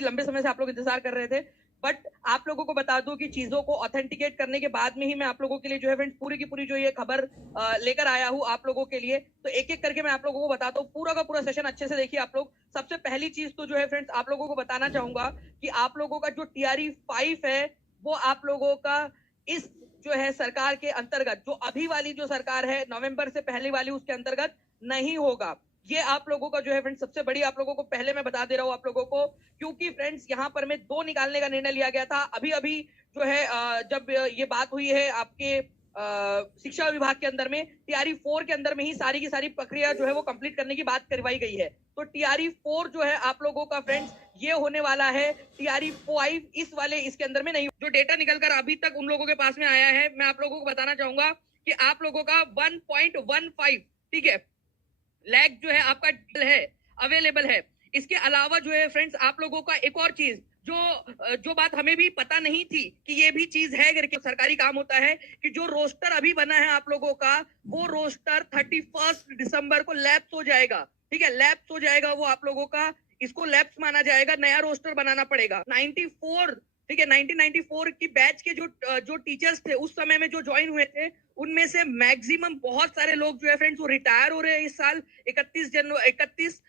काफी लंबे समय से आप लोग इंतजार कर रहे थे, बट आप लोगों को बता दूं कि चीजों को ऑथेंटिकेट करने के बाद में ही मैं आप लोगों के लिए जो है फ्रेंड्स पूरी की पूरी जो ये खबर लेकर आया हूं आप लोगों के लिए। तो एक एक करके मैं आप लोगों को बताता हूँ, पूरा का पूरा सेशन अच्छे से देखिए आप लोग। सबसे पहली चीज तो जो है फ्रेंड्स आप लोगों को बताना चाहूंगा कि आप लोगों का जो TRE 5 है वो आप लोगों का इस जो है सरकार के अंतर्गत, जो अभी वाली जो सरकार है नवंबर से पहले वाली, उसके अंतर्गत नहीं होगा। ये आप लोगों का जो है फ्रेंड्स सबसे बड़ी आप लोगों को पहले मैं बता दे रहा हूँ आप लोगों को, क्योंकि फ्रेंड्स यहाँ पर में 2 निकालने का निर्णय लिया गया था। अभी अभी जो है जब ये बात हुई है आपके शिक्षा विभाग के अंदर में, TRE 4 के अंदर में ही सारी की सारी प्रक्रिया जो है वो कंप्लीट करने की बात करवाई गई है। तो TRE 4 जो है आप लोगों का फ्रेंड्स ये होने वाला है, TRE 5 इस वाले इसके अंदर में नहीं। जो डेटा निकल कर अभी तक उन लोगों के पास में आया है, मैं आप लोगों को बताना चाहूंगा कि आप लोगों का 1.15, ठीक है, लैग जो है आपका है अवेलेबल है। इसके अलावा जो है फ्रेंड्स आप लोगों का एक और चीज जो बात हमें भी पता नहीं थी कि ये भी चीज है करके, सरकारी काम होता है कि जो रोस्टर अभी बना है आप लोगों का, वो रोस्टर 31 दिसंबर को लैप्स हो जाएगा। ठीक है, लैप्स हो जाएगा वो आप लोगों का, इसको लैप्स माना जाएगा, नया रोस्टर बनाना पड़ेगा। 94, ठीक है, 1994 की बैच के जो टीचर्स थे उस समय में जो ज्वाइन हुए थे, उनमें से मैक्सिमम बहुत सारे लोग जो है फ्रेंड्स वो रिटायर हो रहे हैं इस साल। 31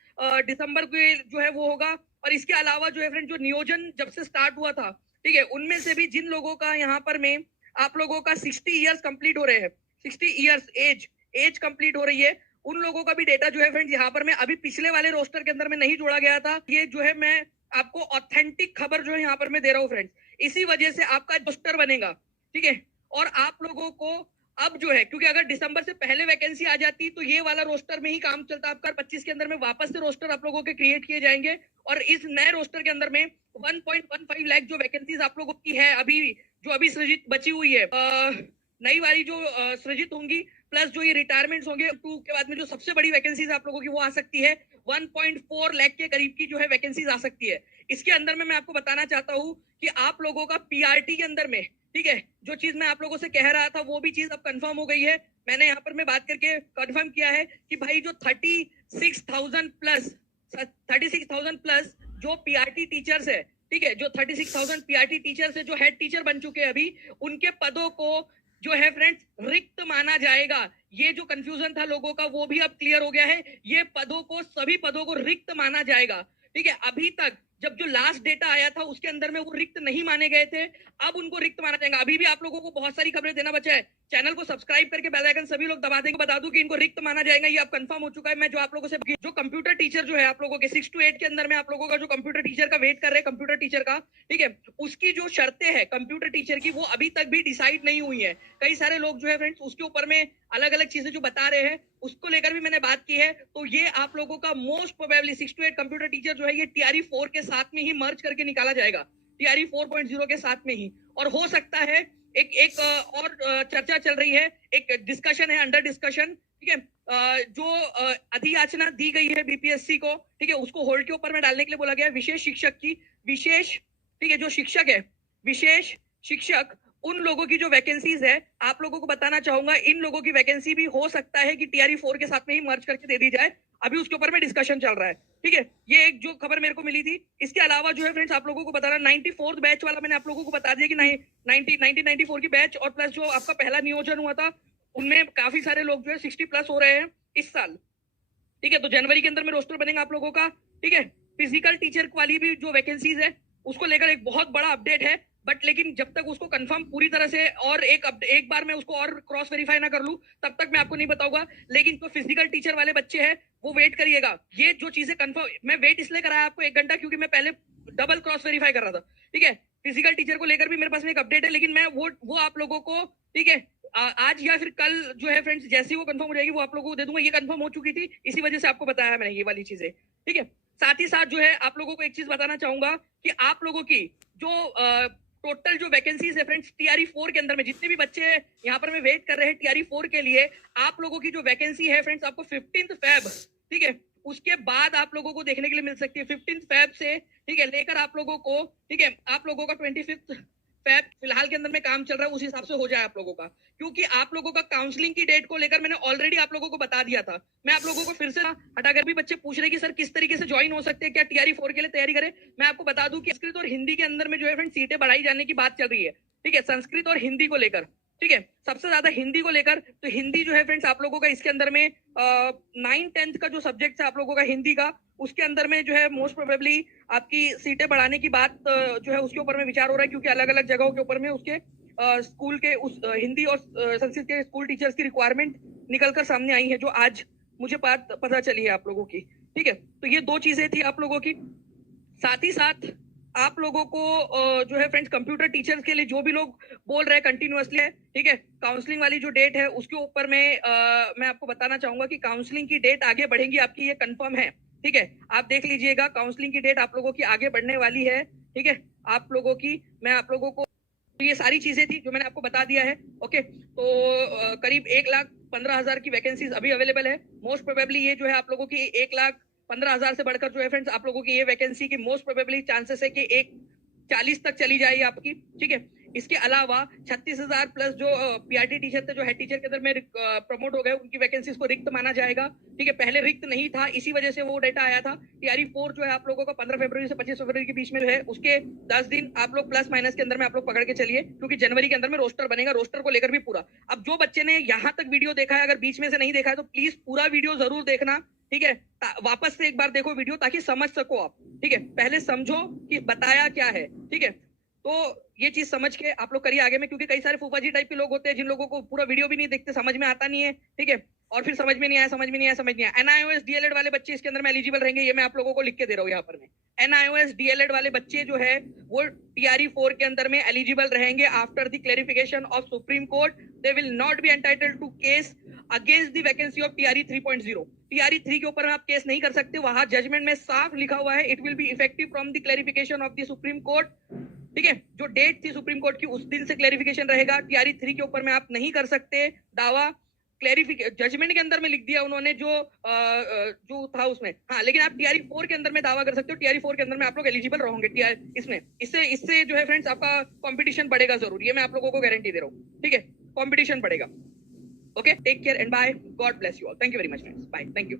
दिसंबर को जो है वो होगा। और इसके अलावा जो है फ्रेंड जो नियोजन जब से स्टार्ट हुआ था, ठीक है, उनमें से भी जिन लोगों का यहाँ पर में आप लोगों का 60 इयर्स कंप्लीट हो रहे हैं, 60 इयर्स एज कंप्लीट हो रही है, उन लोगों का भी डेटा जो है फ्रेंड्स यहाँ पर में अभी पिछले वाले रोस्टर के अंदर में नहीं जोड़ा गया था। ये जो है मैं आपको ऑथेंटिक खबर जो है यहाँ पर मैं दे रहा हूँ फ्रेंड्स। इसी वजह से आपका रोस्टर बनेगा, ठीक है। और आप लोगों को अब जो है, क्योंकि अगर दिसंबर से पहले वैकेंसी आ जाती तो ये वाला रोस्टर में ही काम चलता, आपका 25 के अंदर में वापस से रोस्टर आप लोगों के क्रिएट किए जाएंगे। और इस नए रोस्टर के अंदर में 1.15 लाख जो वैकेंसीज आप लोगों की है अभी, जो अभी सृजित बची हुई है, नई वाली जो सृजित होंगी, प्लस जो ये रिटायरमेंट होंगे 2 के बाद में जो सबसे बड़ी वैकेंसीज आप लोगों की वो आ सकती है, 1.4 लाख के करीब की जो है वैकेंसीज आ सकती है। इसके अंदर में मैं आपको बताना चाहता हूँ कि आप लोगों का PRT के अंदर में, ठीक है, जो चीज मैं आप लोगों से कह रहा था वो भी चीज अब कंफर्म हो गई है। मैंने यहाँ पर मैं बात करके कंफर्म किया है कि भाई जो 36,000 प्लस जो PRT टीचर्स है, ठीक है, जो 36,000 PRT टीचर्स है जो हेड टीचर बन चुके हैं अभी, उनके पदों को जो है फ्रेंड्स रिक्त माना जाएगा। ये जो कंफ्यूजन था लोगों का वो भी अब क्लियर हो गया है। ये पदों को, सभी पदों को रिक्त माना जाएगा, ठीक है। अभी तक जब जो लास्ट डेटा आया था उसके अंदर में वो रिक्त नहीं माने गए थे, अब उनको रिक्त माना जाएगा। अभी भी आप लोगों को बहुत सारी खबरें देना बचा है। चैनल को सब्सक्राइब करके बेल आइकन सभी लोग दबा देंगे। बता दूं कि इनको रिक्त माना जाएगा, ये अब कंफर्म हो चुका है। मैं जो आप लोगों से, जो कंप्यूटर टीचर जो है आप लोगों के 6 to 8 के अंदर में आप लोगों का जो कंप्यूटर टीचर का वेट कर रहे हैं, कंप्यूटर टीचर का, ठीक है, उसकी जो शर्तें हैं कंप्यूटर टीचर की वो अभी तक भी डिसाइड नहीं हुई है। कई सारे लोग जो है फ्रेंड्स उसके ऊपर में अलग अलग चीजें जो बता रहे हैं, उसको लेकर भी मैंने बात की है। तो ये आप लोगों का most probably 6 to 8 computer teacher जो है ये TRE 4 के साथ में ही मर्ज करके निकाला जाएगा, TRE 4.0 के साथ में ही। और हो सकता है एक और चर्चा चल रही है, एक डिस्कशन है, अंडर डिस्कशन, ठीक है, जो अधियाचना दी गई है BPSC को, ठीक है, उसको होल्ड के ऊपर में डालने के लिए बोला गया है। विशेष शिक्षक की, विशेष, ठीक है, जो शिक्षक है, विशेष शिक्षक, उन लोगों की जो वैकेंसीज है आप लोगों को बताना चाहूंगा, इन लोगों की वैकेंसी भी हो सकता है कि TRE 4 के साथ में ही मर्ज करके दे दी जाए। अभी उसके ऊपर में डिस्कशन चल रहा है, ठीक है। ये एक जो खबर मेरे को मिली थी। इसके अलावा जो है फ्रेंड्स आप लोगों को बताना, 94th बैच वाला मैंने आप लोगों को बता दिया कि 1994 की बैच, और प्लस जो आपका पहला नियोजन हुआ था उनमें काफी सारे लोग जो है 60 प्लस हो रहे हैं इस साल, ठीक है। तो जनवरी के अंदर में रोस्टर बनेगा आप लोगों का, ठीक है। फिजिकल टीचर वाली भी जो वैकेंसीज है उसको लेकर एक बहुत बड़ा अपडेट है, बट लेकिन जब तक उसको कंफर्म पूरी तरह से और एक बार मैं उसको और क्रॉस वेरीफाई ना कर लूं तब तक मैं आपको नहीं बताऊंगा। लेकिन जो फिजिकल टीचर वाले बच्चे हैं वो वेट करिएगा। ये जो चीजें कंफर्म, मैं वेट इसलिए कराया आपको 1 घंटा क्योंकि मैं पहले डबल क्रॉस वेरीफाई कर रहा था, ठीक है। फिजिकल टीचर को लेकर भी मेरे पास में एक अपडेट है, लेकिन मैं वो आप लोगों को, ठीक है, आज या फिर कल जो है फ्रेंड्स जैसी वो कंफर्म हो जाएगी वो आप लोगों को दे दूंगा। ये कंफर्म हो चुकी थी, इसी वजह से आपको बताया मैंने ये वाली चीजें, ठीक है। साथ ही साथ जो है आप लोगों को एक चीज बताना चाहूंगा कि आप लोगों की जो टोटल जो वैकेंसीज है फ्रेंड्स TRE 4 के अंदर में, जितने भी बच्चे यहाँ पर में वेट कर रहे हैं TRE 4 के लिए, आप लोगों की जो वैकेंसी है फ्रेंड्स आपको 15 Feb, ठीक है, उसके बाद आप लोगों को देखने के लिए मिल सकती है। 15 Feb से, ठीक है, लेकर आप लोगों को, ठीक है, आप लोगों का 25 फेब फिलहाल के अंदर में काम चल रहा है, उस हिसाब से हो जाए आप लोगों का, क्योंकि आप लोगों का काउंसलिंग की डेट को लेकर मैंने ऑलरेडी आप लोगों को बता दिया था। मैं आप लोगों को फिर से हटाकर भी बच्चे पूछ रहे कि सर किस तरीके से ज्वाइन हो सकते हैं, क्या टीआरई 4 के लिए तैयारी करें। मैं आपको बता दूं कि संस्कृत और हिंदी के अंदर में जो है फ्रेंड सीटें बढ़ाई जाने की बात चल रही है, ठीक है, संस्कृत और हिंदी को लेकर, ठीक है, सबसे ज्यादा हिंदी को लेकर। तो हिंदी जो है फ्रेंड्स आप लोगों का इसके अंदर में 9th-10th का जो सब्जेक्ट है आप लोगों का हिंदी का, उसके अंदर में जो है मोस्ट प्रोबेबली आपकी सीटें बढ़ाने की बात जो है उसके ऊपर में विचार हो रहा है, क्योंकि अलग अलग जगहों के ऊपर में उसके स्कूल के उस हिंदी और संस्कृत के स्कूल टीचर्स की रिक्वायरमेंट निकलकर सामने आई है, जो आज मुझे पता चली है आप लोगों की, ठीक है। तो ये दो चीजें थी आप लोगों की। साथ ही साथ आप लोगों को जो है फ्रेंड्स कंप्यूटर टीचर्स के लिए जो भी लोग बोल रहे हैं कंटिन्यूअसली है, ठीक है, काउंसलिंग वाली जो डेट है उसके ऊपर में मैं आपको बताना चाहूंगा कि काउंसलिंग की डेट आगे बढ़ेगी आपकी, ये कंफर्म है, ठीक है। आप देख लीजिएगा काउंसलिंग की डेट आप लोगों की आगे बढ़ने वाली है, ठीक है। आप लोगों की मैं आप लोगों को ये सारी चीजें थी जो मैंने आपको बता दिया है, ओके। तो करीब 1,15,000 की वैकेंसीज अभी अवेलेबल है। मोस्ट प्रोबेबली ये जो है आप लोगों की 1,15,000 से बढ़कर जो है फ्रेंड्स आप लोगों की ये वैकेंसी की मोस्ट प्रोबेबली चांसेस है कि 1,40 तक चली जाएगी आपकी, ठीक है। इसके अलावा 36,000 प्लस जो पीआरटी टीचर थे जो हेड टीचर के अंदर में प्रमोट हो गए, उनकी वैकेंसीज को रिक्त माना जाएगा, ठीक है। पहले रिक्त नहीं था, इसी वजह से वो डेटा आया था। टीआरई 4 जो है आप लोगों का 15 फरवरी से 25 फरवरी के बीच में जो है, उसके 10 दिन आप लोग प्लस माइनस के अंदर में आप लोग पकड़ के चलिए, क्योंकि जनवरी के अंदर में रोस्टर बनेगा, रोस्टर को लेकर भी पूरा। अब जो बच्चे ने यहाँ तक वीडियो देखा है, अगर बीच में से नहीं देखा है तो प्लीज पूरा वीडियो जरूर देखना, ठीक है। वापस से एक बार देखो वीडियो ताकि समझ सको आप, ठीक है। पहले समझो कि बताया क्या है, ठीक है। तो ये चीज समझ के आप लोग करिए आगे में, क्योंकि कई सारे फूफा जी टाइप के लोग होते हैं जिन लोगों को पूरा वीडियो भी नहीं देखते, समझ में आता नहीं है, ठीक है। और फिर समझ में नहीं आया। एनआईओएस डीएलएड वाले बच्चे इसके अंदर में एलिजिबल रहेंगे, ये मैं आप लोगों को लिख के दे रहा हूँ यहाँ पर में। एनआईओएस डीएलएड वाले बच्चे जो है वो टीआरई 4 के अंदर में एलिजिबल रहेंगे after the clarification of Supreme Court. They will not be entitled to case against the vacancy of TRE 3.0। TRE 3 के ऊपर आप केस नहीं कर सकते, वहां जजमेंट में साफ लिखा हुआ है, it will be effective from the clarification of the supreme court, ठीक है। जो डेट थी सुप्रीम कोर्ट की उस दिन से क्लेरिफिकेशन रहेगा। टीआरई 3 के ऊपर में आप नहीं कर सकते दावा, क्लेरिफिकेशन जजमेंट के अंदर में लिख दिया उन्होंने जो था उसमें, हाँ। लेकिन आप टीआरई 4 के अंदर में दावा कर सकते हो, टीआरई 4 के अंदर में आप लोग एलिजिबल रहोगे इसमें। इससे जो है फ्रेंड्स आपका कंपटीशन बढ़ेगा जरूर, ये मैं आप लोगों को गारंटी दे रहा हूँ, ठीक है। कंपटीशन बढ़ेगा, okay. Take care and bye, God bless you all, thank you very much friends, bye, thank you.